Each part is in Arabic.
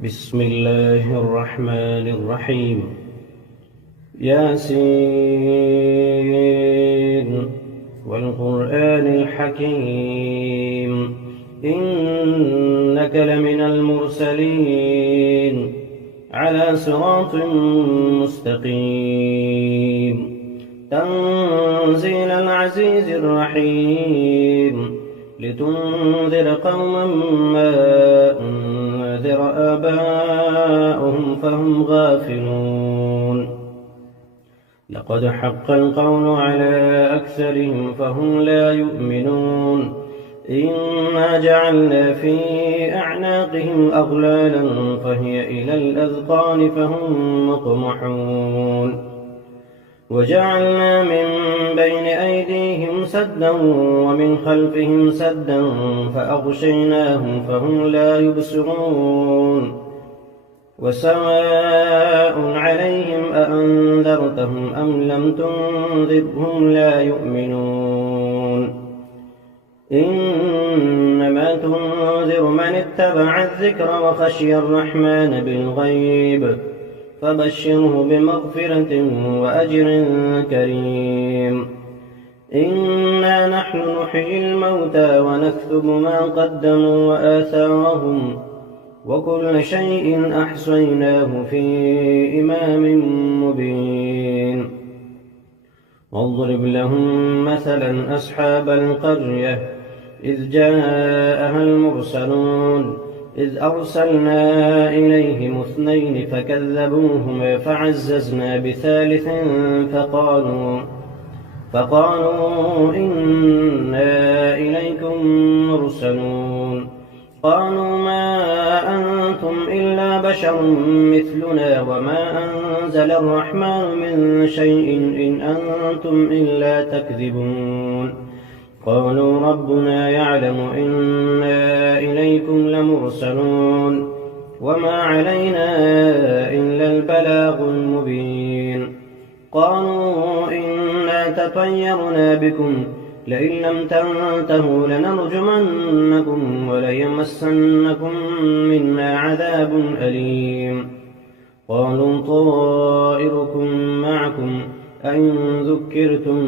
بسم الله الرحمن الرحيم. ياسين والقرآن الحكيم إنك لمن المرسلين على صراط مستقيم تنزيل العزيز الرحيم لتنذر قوما ما أنذر آباؤهم فهم غافلون لقد حق القول على أكثرهم فهم لا يؤمنون إنا جعلنا في أعناقهم أغلالا فهي إلى الأذقان فهم مقمحون وجعلنا من بين أيديهم سدا ومن خلفهم سدا فأغشيناهم فهم لا يبصرون وسواء عليهم أأنذرتهم أم لم تنذرهم لا يؤمنون إنما تنذر من اتبع الذكر وخشي الرحمن بالغيب فبشره بمغفرة وأجر كريم إنا نحن نحيي الموتى ونكتب ما قدموا وآثارهم وكل شيء أحصيناه في إمام مبين واضرب لهم مثلا أصحاب القرية إذ جاءها المرسلون إذ أرسلنا إليهم 2 فكذبوهما فعززنا بثالث فقالوا إنا إليكم مرسلون قالوا ما أنتم إلا بشر مثلنا وما أنزل الرحمن من شيء إن أنتم إلا تكذبون قالوا ربنا يعلم إنا إليكم لمرسلون وما علينا إلا البلاغ المبين قالوا إنا تطيرنا بكم لئن لم تنتهوا لنرجمنكم وليمسنكم منا عذاب أليم قالوا طائركم معكم أئن ذكرتم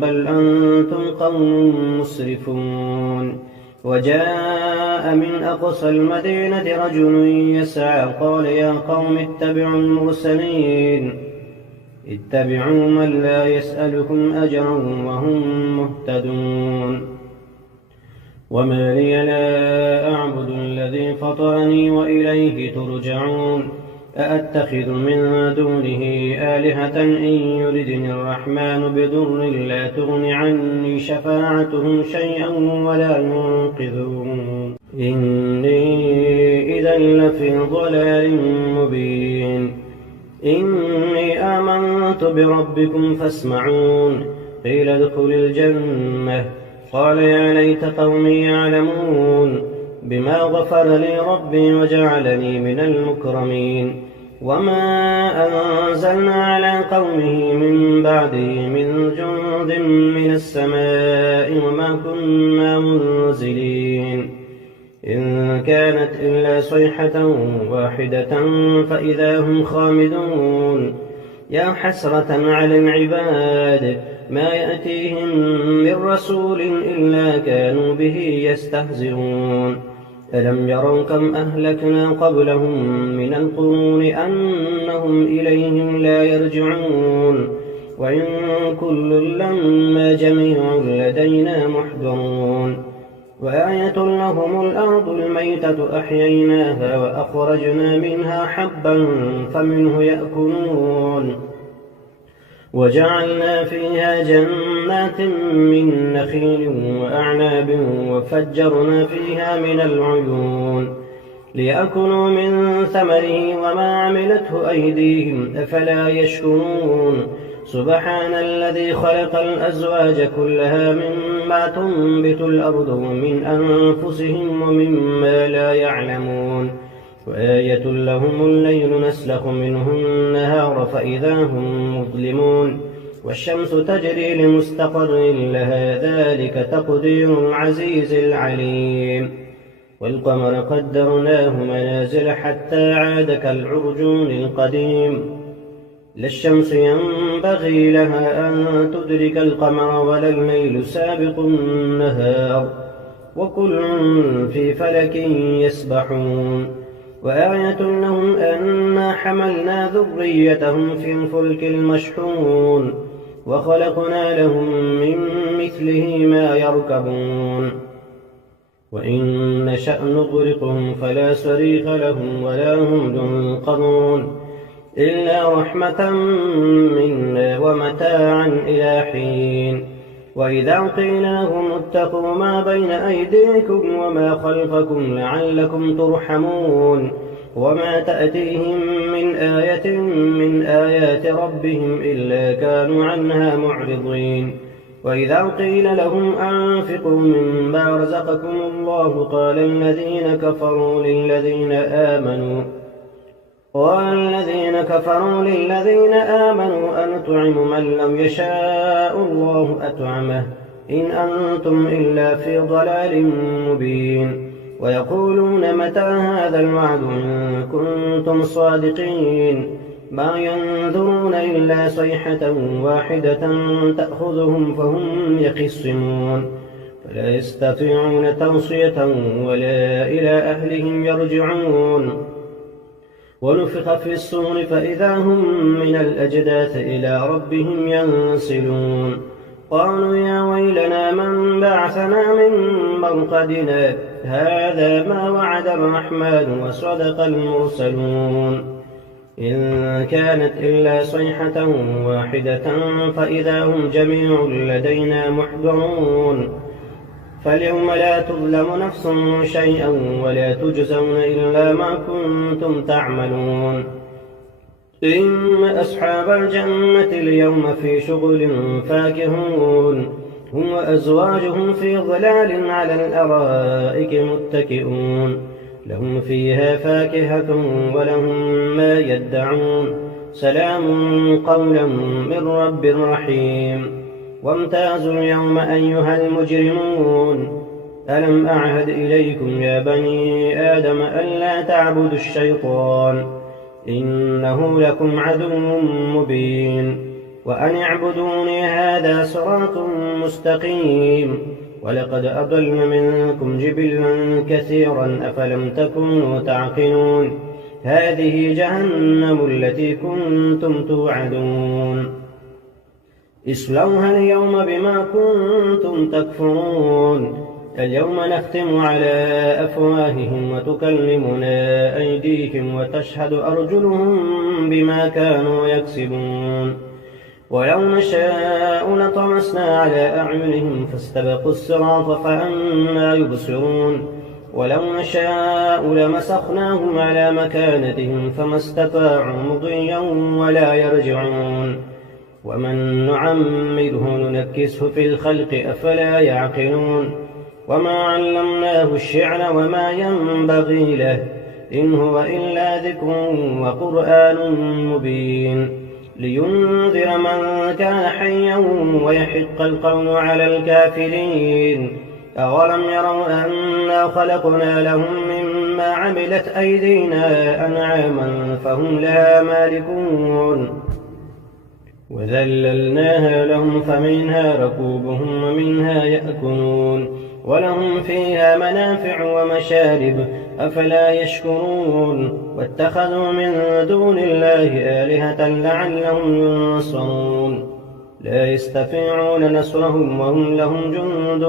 بل أنتم قوم مسرفون وجاء من أقصى المدينة رجل يسعى قال يا قوم اتبعوا المرسلين اتبعوا من لا يسألكم أجرا وهم مهتدون وما لي لا أعبد الذي فطرني وإليه ترجعون أأتخذ من دونه آلهة إن يردني الرحمن بضر لا تغن عني شفاعتهم شيئا ولا ينقذون إني إذا لفي ضلال مبين إني آمنت بربكم فاسمعون قيل ادخل الجنة قال يا ليت قومي يعلمون بما غفر لي ربي وجعلني من المكرمين وما أنزلنا على قومه من بعده من جند من السماء وما كنا منزلين إن كانت إلا صيحة واحدة فإذا هم خامدون يا حسرة على العباد ما يأتيهم من رسول إلا كانوا به يستهزئون ألم يروا كم أهلكنا قبلهم من القرون أنهم إليهم لا يرجعون وإن كل لما جميع لدينا محضرون وآية لهم الأرض الميتة أحييناها وأخرجنا منها حبا فمنه يأكلون وجعلنا فيها جنات من نخيل وأعناب وفجرنا فيها من العيون ليأكلوا من ثمره وما عملته أيديهم أفلا يشكرون سبحان الذي خلق الأزواج كلها مما تنبت الأرض ومن أنفسهم ومما لا يعلمون وآية لهم الليل نسلخ منه النهار فإذا هم مظلمون والشمس تجري لمستقر لها ذلك تقدير العزيز العليم والقمر قدرناه منازل حتى عاد كالعرجون القديم لا الشمس ينبغي لها أن تدرك القمر ولا الليل سابق النهار وكل في فلك يسبحون وآية لهم أنا حملنا ذريتهم في الفلك المشحون وخلقنا لهم من مثله ما يركبون وإن نشأ نغرقهم فلا صريخ لهم ولا هم ينقذون إلا رحمة منا ومتاعا إلى حين وإذا قيل لهم اتقوا ما بين أيديكم وما خلفكم لعلكم ترحمون وما تأتيهم من آية من آيات ربهم إلا كانوا عنها معرضين وإذا قيل لهم أنفقوا مما رزقكم الله قال الذين كفروا للذين آمنوا أنطعم من لم يشاء الله أطعمه إن أنتم إلا في ضلال مبين ويقولون متى هذا الوعد إن كنتم صادقين ما ينظرون إلا صيحة واحدة تأخذهم فهم يخصمون فلا يستطيعون توصية ولا إلى أهلهم يرجعون ونفخ في الصور فإذا هم من الأجداث إلى ربهم ينسلون قالوا يا ويلنا من بعثنا من مرقدنا هذا ما وعد الرحمن وصدق المرسلون إن كانت إلا صيحة واحدة فإذا هم جميع لدينا محضرون فاليوم لا تظلم نفس شيئا ولا تجزون إلا ما كنتم تعملون إن أصحاب الجنة اليوم في شغل فاكهون هم وأزواجهم في ظلال على الأرائك متكئون لهم فيها فاكهة ولهم ما يدعون سلام قولا من رب رحيم وامتازوا اليوم أيها المجرمون ألم أعهد إليكم يا بني آدم ألا تعبدوا الشيطان إنه لكم عدو مبين وأن اعبدوني هذا صراط مستقيم ولقد أضل منكم جبلا كثيرا أفلم تكونوا تعقلون هذه جهنم التي كنتم توعدون اصلوها اليوم بما كنتم تكفرون اليوم نختم على أفواههم وتكلمنا أيديهم وتشهد أرجلهم بما كانوا يكسبون ولو نشاء لطمسنا على أعينهم فاستبقوا الصراط فأنى يبصرون ولو نشاء لمسخناهم على مكانتهم فما استطاعوا مضيا ولا يرجعون ومن نعمره ننكسه في الخلق أفلا يعقلون وما علمناه الشعر وما ينبغي له إن هو إلا ذكر وقرآن مبين لينذر من كان حيا ويحق القول على الكافرين أولم يروا أنا خلقنا لهم مما عملت أيدينا أنعاما فهم لها مالكون وذللناها لهم فمنها ركوبهم ومنها يأكلون ولهم فيها منافع ومشارب أفلا يشكرون واتخذوا من دون الله آلهة لعلهم ينصرون لا يستطيعون نصرهم وهم لهم جند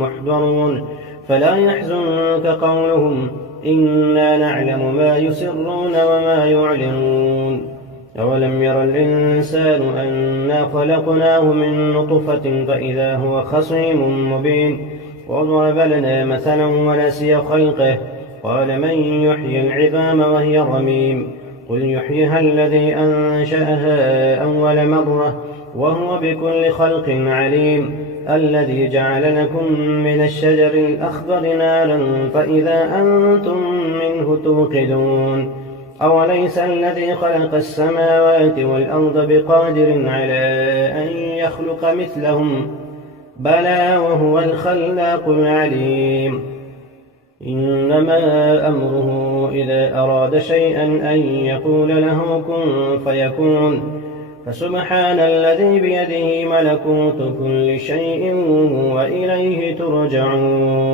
محضرون فلا يحزنك قولهم إنا نعلم ما يسرون وما يعلنون أولم ير الإنسان أنا خلقناه من نطفة فإذا هو خصيم مبين وضرب لنا مثلا ونسي خلقه قال من يحيي العظام وهي رميم قل يحييها الذي أنشأها أول مرة وهو بكل خلق عليم الذي جعل لكم من الشجر الأخضر نارا فإذا أنتم منه توقدون أوليس الذي خلق السماوات والأرض بقادر على أن يخلق مثلهم بلى وهو الخلاق العليم إنما أمره إذا أراد شيئا أن يقول له كن فيكون. فسبحان الذي بيده ملكوت كل شيء وإليه ترجعون.